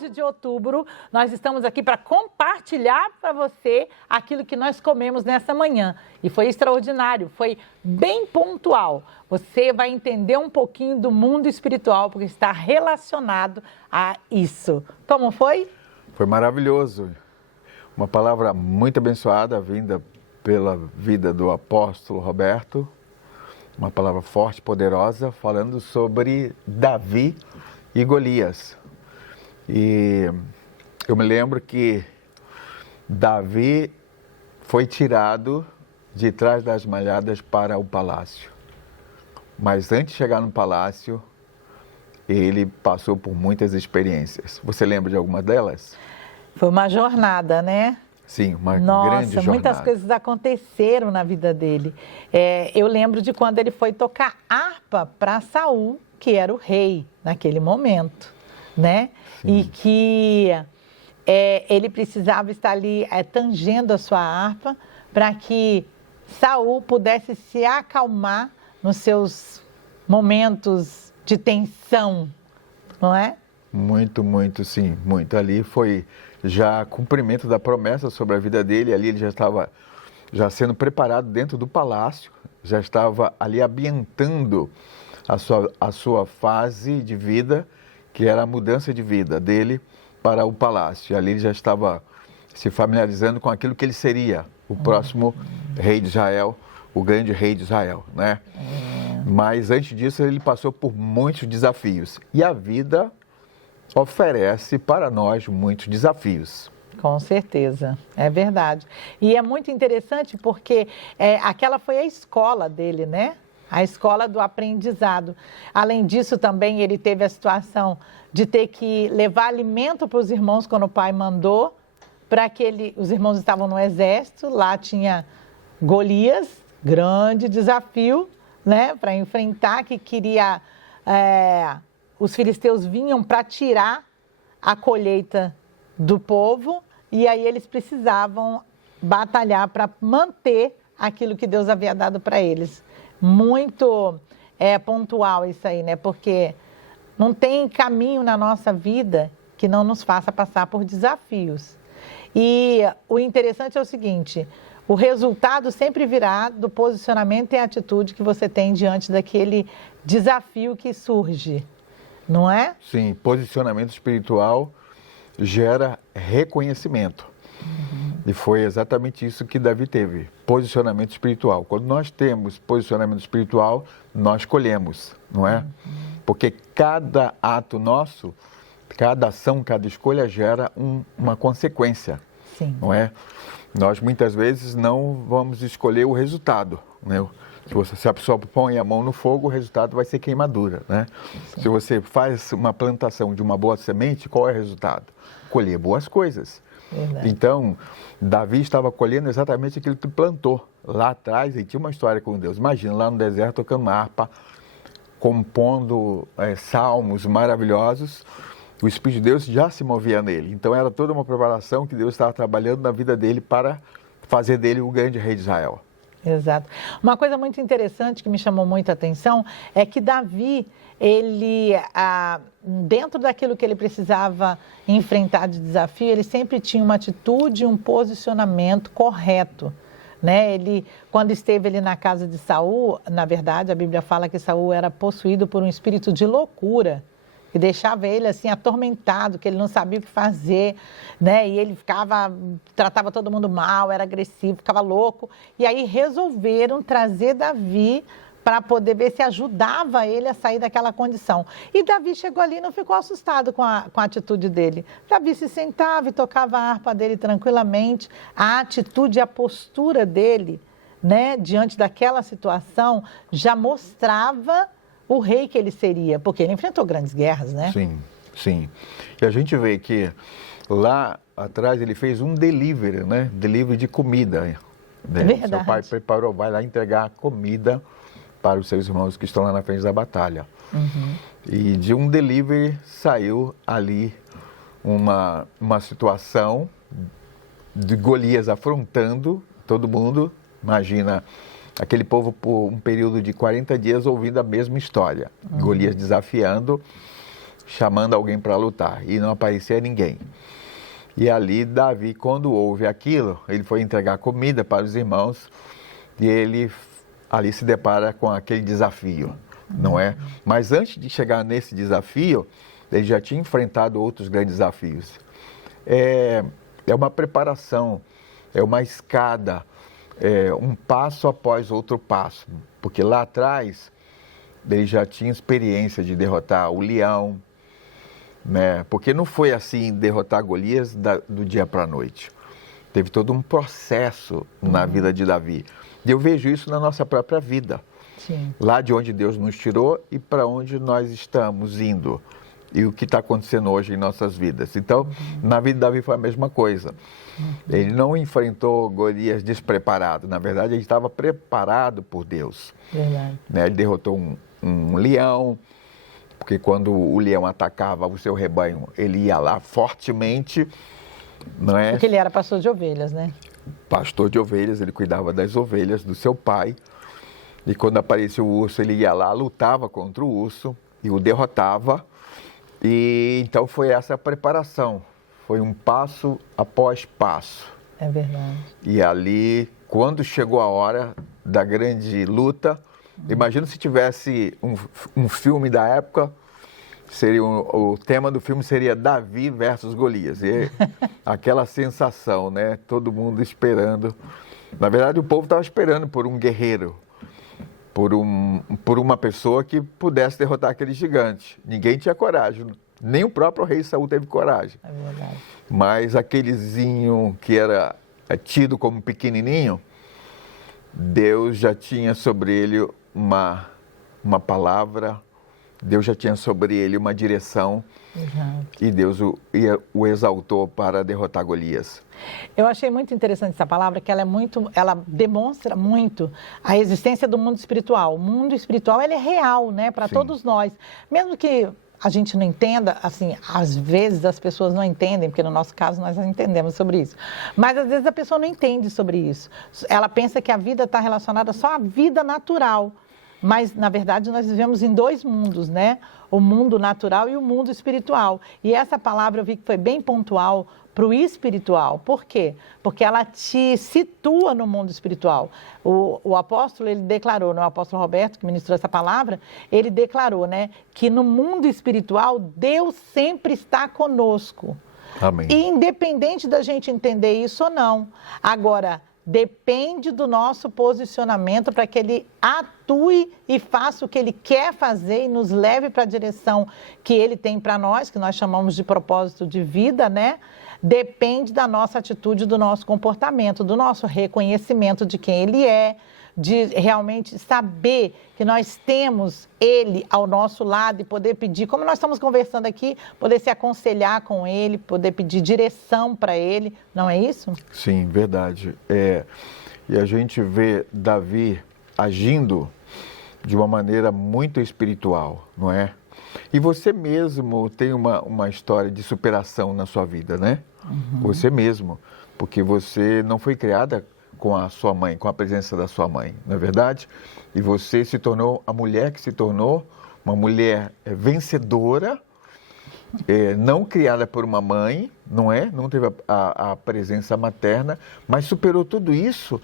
12 de outubro, nós estamos aqui para compartilhar para você aquilo que nós comemos nessa manhã. E foi extraordinário, foi bem pontual. Você vai entender um pouquinho do mundo espiritual, porque está relacionado a isso. Como foi? Foi maravilhoso. Uma palavra muito abençoada, vinda pela vida do apóstolo Roberto. Uma palavra forte, poderosa, falando sobre Davi e Golias. E eu me lembro que Davi foi tirado de trás das malhadas para o palácio. Mas antes de chegar no palácio, ele passou por muitas experiências. Você lembra de alguma delas? Foi uma jornada, né? Sim, uma grande jornada. Nossa, muitas coisas aconteceram na vida dele. Eu lembro de quando ele foi tocar harpa para Saul, que era o rei naquele momento, né? Sim. E que ele precisava estar ali tangendo a sua harpa para que Saul pudesse se acalmar nos seus momentos de tensão, não é? Muito, muito, sim, muito. Ali foi já cumprimento da promessa sobre a vida dele, ali ele já estava sendo preparado dentro do palácio, já estava ali ambientando a sua fase de vida, que era a mudança de vida dele para o palácio. E ali ele já estava se familiarizando com aquilo que ele seria, o próximo rei de Israel, o grande rei de Israel, né? Mas antes disso ele passou por muitos desafios. E a vida oferece para nós muitos desafios. Com certeza, é verdade. E é muito interessante porque aquela foi a escola dele, né? A escola do aprendizado. Além disso, também ele teve a situação de ter que levar alimento para os irmãos quando o pai mandou, para que os irmãos estavam no exército, lá tinha Golias, grande desafio, né? Para enfrentar, que queria... os filisteus vinham para tirar a colheita do povo e aí eles precisavam batalhar para manter aquilo que Deus havia dado para eles. Muito pontual isso aí, né? Porque não tem caminho na nossa vida que não nos faça passar por desafios. E o interessante é o seguinte, o resultado sempre virá do posicionamento e atitude que você tem diante daquele desafio que surge. Não é? Sim, posicionamento espiritual gera reconhecimento. E foi exatamente isso que Davi teve, posicionamento espiritual. Quando nós temos posicionamento espiritual, nós colhemos, não é? Porque cada ato nosso, cada ação, cada escolha gera uma consequência, Sim. Não é? Nós muitas vezes não vamos escolher o resultado, né? Se a pessoa põe a mão no fogo, o resultado vai ser queimadura, né? Sim. Se você faz uma plantação de uma boa semente, qual é o resultado? Colher boas coisas. Verdade. Então, Davi estava colhendo exatamente aquilo que plantou lá atrás e tinha uma história com Deus. Imagina, lá no deserto, tocando harpa, compondo salmos maravilhosos, o Espírito de Deus já se movia nele. Então, era toda uma preparação que Deus estava trabalhando na vida dele para fazer dele o grande rei de Israel. Exato. Uma coisa muito interessante que me chamou muita atenção é que Davi, ele, dentro daquilo que ele precisava enfrentar de desafio, ele sempre tinha uma atitude, um posicionamento correto, né? Ele, quando esteve ali na casa de Saul, na verdade, a Bíblia fala que Saul era possuído por um espírito de loucura, que deixava ele assim atormentado, que ele não sabia o que fazer, né? E ele tratava todo mundo mal, era agressivo, ficava louco. E aí resolveram trazer Davi para poder ver se ajudava ele a sair daquela condição. E Davi chegou ali e não ficou assustado com a atitude dele. Davi se sentava e tocava a harpa dele tranquilamente. A atitude e a postura dele, né, diante daquela situação, já mostrava o rei que ele seria, porque ele enfrentou grandes guerras, né? Sim, sim. E a gente vê que lá atrás ele fez um delivery, né? Delivery de comida. Né? Verdade. Seu pai preparou, vai lá entregar comida para os seus irmãos que estão lá na frente da batalha. E de um delivery saiu ali uma situação de Golias afrontando todo mundo. Imagina aquele povo por um período de 40 dias ouvindo a mesma história. Golias desafiando, chamando alguém para lutar, e não aparecia ninguém. E ali Davi, quando ouve aquilo, ele foi entregar comida para os irmãos, e ele ali se depara com aquele desafio, não é? Mas antes de chegar nesse desafio, ele já tinha enfrentado outros grandes desafios. É uma preparação, é uma escada, um passo após outro passo, porque lá atrás ele já tinha experiência de derrotar o leão, né? Porque não foi assim derrotar Golias do dia para a noite. Teve todo um processo na vida de Davi. E eu vejo isso na nossa própria vida. Sim. Lá de onde Deus nos tirou e para onde nós estamos indo. E o que está acontecendo hoje em nossas vidas. Então, na vida de Davi foi a mesma coisa. Ele não enfrentou Golias despreparado. Na verdade, ele estava preparado por Deus. Verdade. Né? Ele derrotou um leão, porque quando o leão atacava o seu rebanho, ele ia lá fortemente, não é? Porque ele era pastor de ovelhas, né? Pastor de ovelhas, ele cuidava das ovelhas do seu pai. E quando aparecia o urso, ele ia lá, lutava contra o urso e o derrotava. E então foi essa a preparação, foi um passo após passo. É verdade. E ali, quando chegou a hora da grande luta, imagina se tivesse um filme da época, seria o tema do filme seria Davi versus Golias. E aquela sensação, né? Todo mundo esperando. Na verdade, o povo estava esperando por um guerreiro, por uma pessoa que pudesse derrotar aquele gigante. Ninguém tinha coragem, nem o próprio rei Saul teve coragem. É verdade. Mas aquelezinho que era tido como pequenininho, Deus já tinha sobre ele uma palavra, Deus já tinha sobre ele uma direção. Exato. E Deus o exaltou para derrotar Golias. Eu achei muito interessante essa palavra, que ela demonstra muito a existência do mundo espiritual. O mundo espiritual, ele é real, né, para todos nós. Mesmo que a gente não entenda, assim, às vezes as pessoas não entendem, porque no nosso caso nós não entendemos sobre isso. Mas às vezes a pessoa não entende sobre isso. Ela pensa que a vida está relacionada só à vida natural. Mas, na verdade, nós vivemos em dois mundos, né? O mundo natural e o mundo espiritual. E essa palavra eu vi que foi bem pontual para o espiritual. Por quê? Porque ela te situa no mundo espiritual. O apóstolo, ele declarou, né? O apóstolo Roberto, que ministrou essa palavra, ele declarou, né? Que no mundo espiritual, Deus sempre está conosco. Amém. E independente da gente entender isso ou não. Agora, depende do nosso posicionamento para que ele atue e faça o que ele quer fazer e nos leve para a direção que ele tem para nós, que nós chamamos de propósito de vida, né? Depende da nossa atitude, do nosso comportamento, do nosso reconhecimento de quem ele é, de realmente saber que nós temos ele ao nosso lado e poder pedir, como nós estamos conversando aqui, poder se aconselhar com ele, poder pedir direção para ele, não é isso? Sim, verdade. E a gente vê Davi agindo de uma maneira muito espiritual, não é? E você mesmo tem uma história de superação na sua vida, né? Uhum. Você mesmo, porque você não foi criada com a sua mãe, com a presença da sua mãe, não é verdade? E você se tornou a mulher que se tornou, uma mulher vencedora, não criada por uma mãe, não é? Não teve a presença materna, mas superou tudo isso.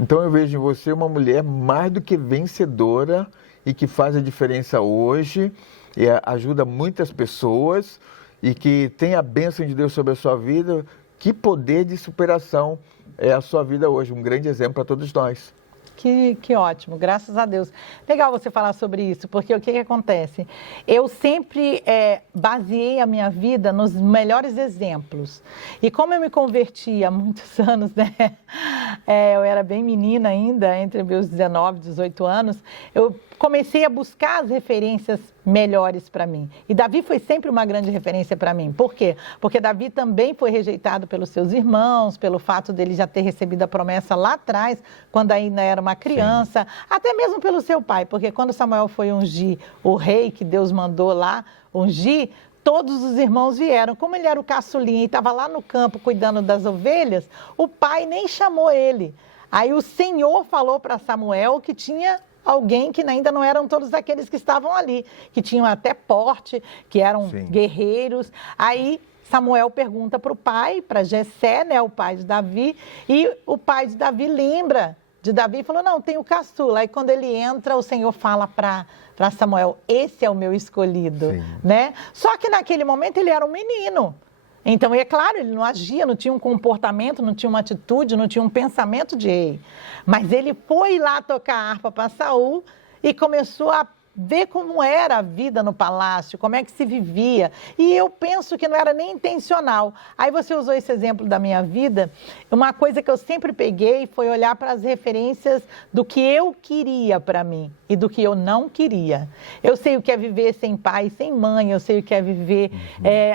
Então eu vejo em você uma mulher mais do que vencedora e que faz a diferença hoje, e ajuda muitas pessoas e que tem a bênção de Deus sobre a sua vida. Que poder de superação é a sua vida hoje, um grande exemplo para todos nós. Que ótimo, graças a Deus. Legal você falar sobre isso, porque o que acontece? Eu sempre baseei a minha vida nos melhores exemplos. E como eu me converti há muitos anos, né? Eu era bem menina ainda, entre meus 19 e 18 anos, eu comecei a buscar as referências melhores para mim. E Davi foi sempre uma grande referência para mim. Por quê? Porque Davi também foi rejeitado pelos seus irmãos, pelo fato dele já ter recebido a promessa lá atrás, quando ainda era uma criança, sim, até mesmo pelo seu pai, porque quando Samuel foi ungir o rei que Deus mandou lá ungir, todos os irmãos vieram. Como ele era o caçulinha e estava lá no campo cuidando das ovelhas, o pai nem chamou ele. Aí o Senhor falou para Samuel que tinha alguém que ainda não eram todos aqueles que estavam ali, que tinham até porte, que eram guerreiros. Aí Samuel pergunta para o pai, para Jessé, né, o pai de Davi, e o pai de Davi lembra de Davi e falou, não, tem o caçula. Aí quando ele entra, o Senhor fala para Samuel, esse é o meu escolhido, né? Só que naquele momento ele era um menino. Então, é claro, ele não agia, não tinha um comportamento, não tinha uma atitude, não tinha um pensamento de rei. Mas ele foi lá tocar harpa para Saul e começou a ver como era a vida no palácio, como é que se vivia. E eu penso que não era nem intencional. Aí você usou esse exemplo da minha vida. Uma coisa que eu sempre peguei foi olhar para as referências do que eu queria para mim e do que eu não queria. Eu sei o que é viver sem pai, sem mãe, eu sei o que é viver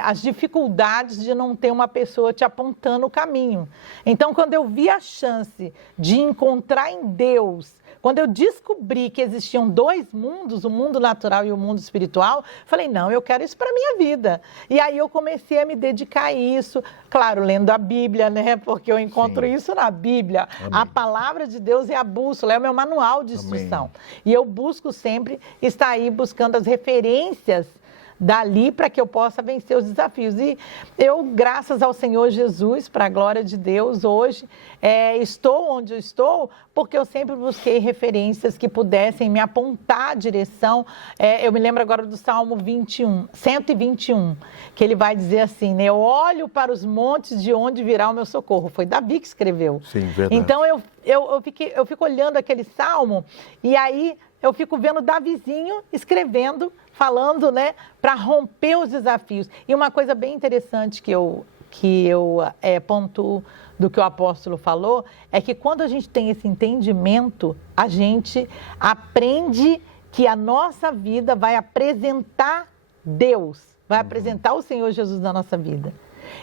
as dificuldades de não ter uma pessoa te apontando o caminho. Então, quando eu vi a chance de encontrar em Deus, quando eu descobri que existiam dois mundos, o mundo natural e o mundo espiritual, falei, não, eu quero isso para a minha vida. E aí eu comecei a me dedicar a isso, claro, lendo a Bíblia, né? Porque eu encontro isso na Bíblia. Amém. A palavra de Deus é a bússola, é o meu manual de instrução. Amém. E eu busco sempre estar aí buscando as referências dali para que eu possa vencer os desafios. E eu, graças ao Senhor Jesus, para a glória de Deus, hoje estou onde eu estou, porque eu sempre busquei referências que pudessem me apontar a direção. Eu me lembro agora do Salmo 121, que ele vai dizer assim, né? Eu olho para os montes de onde virá o meu socorro. Foi Davi que escreveu. Sim, verdade. Então, eu fico olhando aquele Salmo e aí eu fico vendo Davizinho escrevendo, falando, né, para romper os desafios. E uma coisa bem interessante que eu pontuo do que o apóstolo falou, é que quando a gente tem esse entendimento, a gente aprende que a nossa vida vai apresentar Deus, vai apresentar o Senhor Jesus na nossa vida.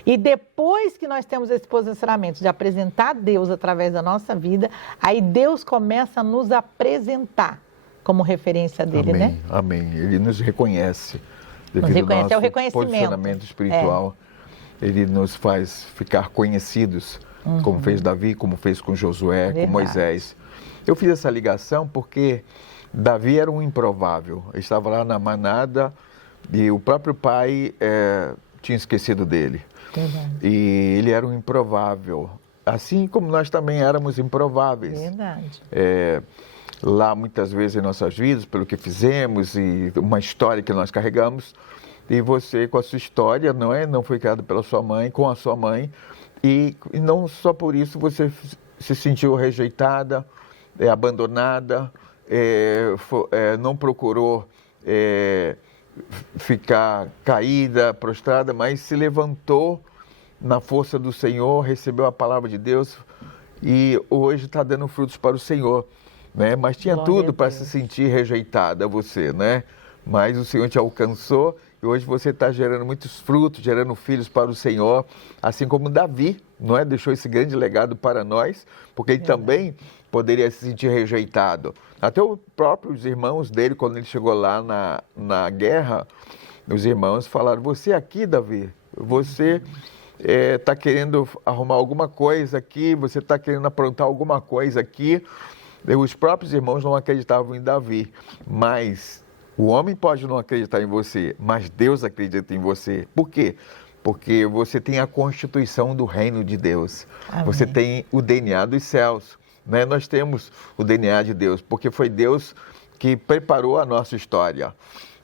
E depois que nós temos esse posicionamento de apresentar Deus através da nossa vida, aí Deus começa a nos apresentar como referência dele, amém, né? Amém. Ele nos reconhece. Devido ao nosso é o reconhecimento. Posicionamento espiritual. Ele nos faz ficar conhecidos, como fez Davi, como fez com Josué, com Moisés. Eu fiz essa ligação porque Davi era um improvável. Ele estava lá na manada e o próprio pai tinha esquecido dele. Verdade. E ele era um improvável. Assim como nós também éramos improváveis. Verdade. Lá muitas vezes em nossas vidas, pelo que fizemos e uma história que nós carregamos, e você com a sua história, não foi criado pela sua mãe, com a sua mãe, e não só por isso você se sentiu rejeitada, abandonada, não procurou ficar caída, prostrada, mas se levantou na força do Senhor, recebeu a palavra de Deus e hoje está dando frutos para o Senhor. Né? Mas tinha tudo para se sentir rejeitada, você, né? Mas o Senhor te alcançou e hoje você está gerando muitos frutos, gerando filhos para o Senhor, assim como Davi, não é? Deixou esse grande legado para nós, porque ele também poderia se sentir rejeitado. Até os próprios irmãos dele, quando ele chegou lá na guerra, os irmãos falaram, você aqui, Davi, você está querendo arrumar alguma coisa aqui, você está querendo aprontar alguma coisa aqui. Os próprios irmãos não acreditavam em Davi, mas o homem pode não acreditar em você, mas Deus acredita em você. Por quê? Porque você tem a constituição do reino de Deus. Amém. Você tem o DNA dos céus. Né? Nós temos o DNA de Deus, porque foi Deus que preparou a nossa história.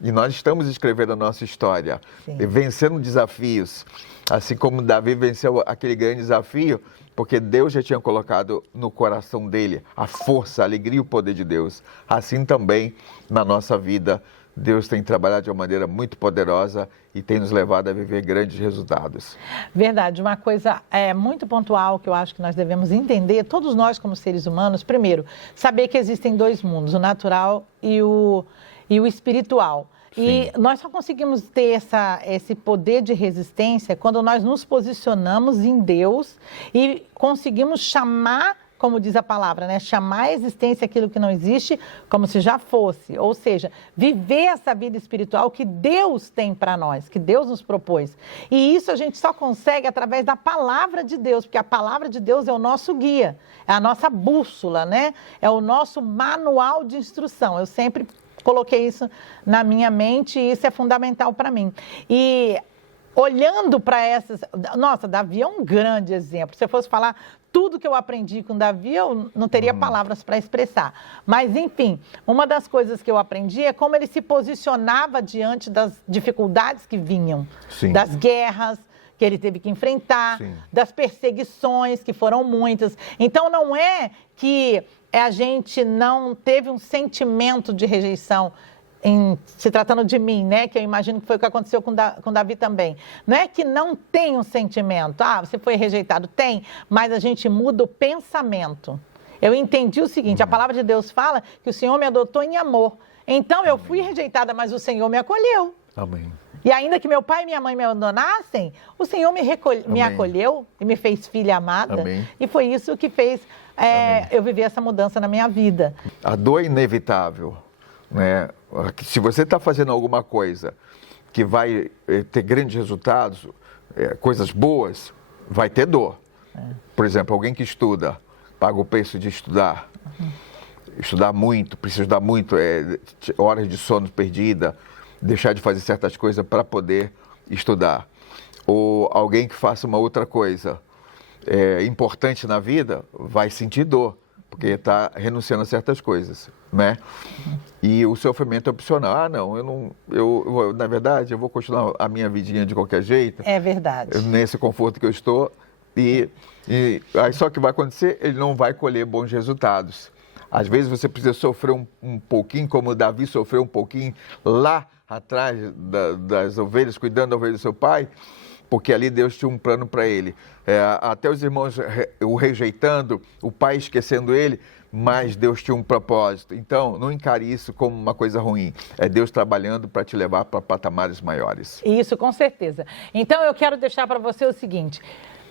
E nós estamos escrevendo a nossa história, vencendo desafios. Assim como Davi venceu aquele grande desafio, porque Deus já tinha colocado no coração dele a força, a alegria e o poder de Deus. Assim também, na nossa vida, Deus tem trabalhado de uma maneira muito poderosa e tem nos levado a viver grandes resultados. Verdade. Uma coisa muito pontual que eu acho que nós devemos entender, todos nós como seres humanos, primeiro, saber que existem dois mundos, o natural e o espiritual. E nós só conseguimos ter esse poder de resistência quando nós nos posicionamos em Deus e conseguimos chamar como diz a palavra, né? Chamar a existência aquilo que não existe como se já fosse. Ou seja, viver essa vida espiritual que Deus tem para nós, que Deus nos propôs. E isso a gente só consegue através da palavra de Deus, porque a palavra de Deus é o nosso guia, é a nossa bússola, né? É o nosso manual de instrução. Eu sempre coloquei isso na minha mente e isso é fundamental para mim. E olhando para essas... Nossa, Davi é um grande exemplo. Se eu fosse falar tudo que eu aprendi com Davi, eu não teria palavras para expressar. Mas, enfim, uma das coisas que eu aprendi é como ele se posicionava diante das dificuldades que vinham, Sim. das guerras que ele teve que enfrentar, Sim. das perseguições, que foram muitas. Então, não é que a gente não teve um sentimento de rejeição se tratando de mim, né? Que eu imagino que foi o que aconteceu com Davi também. Não é que não tem um sentimento. Ah, você foi rejeitado. Tem, mas a gente muda o pensamento. Eu entendi o seguinte, a palavra de Deus fala que o Senhor me adotou em amor. Então, eu fui rejeitada, mas o Senhor me acolheu. Amém. E ainda que meu pai e minha mãe me abandonassem, o Senhor me acolheu e me fez filha amada. Amém. E foi isso que fez eu viver essa mudança na minha vida. A dor é inevitável, né? Se você está fazendo alguma coisa que vai ter grandes resultados, coisas boas, vai ter dor. Por exemplo, alguém que estuda, paga o preço de estudar. Estudar muito, precisa estudar muito, horas de sono perdida, deixar de fazer certas coisas para poder estudar. Ou alguém que faça uma outra coisa importante na vida, vai sentir dor, porque está renunciando a certas coisas, né? E o sofrimento é opcional. Ah, não, na verdade, eu vou continuar a minha vidinha de qualquer jeito. É verdade. Nesse conforto que eu estou. E aí só que vai acontecer, ele não vai colher bons resultados. Às vezes você precisa sofrer um pouquinho, como Davi sofreu um pouquinho lá atrás das ovelhas, cuidando da ovelha do seu pai, porque ali Deus tinha um plano para ele. Até os irmãos o rejeitando, o pai esquecendo ele, mas Deus tinha um propósito. Então, não encare isso como uma coisa ruim. É Deus trabalhando para te levar para patamares maiores. Isso, com certeza. Então, eu quero deixar para você o seguinte,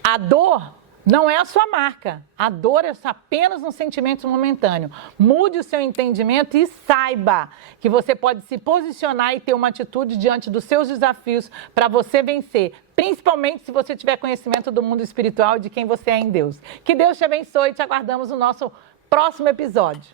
a dor não é a sua marca. A dor é apenas um sentimento momentâneo. Mude o seu entendimento e saiba que você pode se posicionar e ter uma atitude diante dos seus desafios para você vencer. Principalmente se você tiver conhecimento do mundo espiritual e de quem você é em Deus. Que Deus te abençoe e te aguardamos no nosso próximo episódio.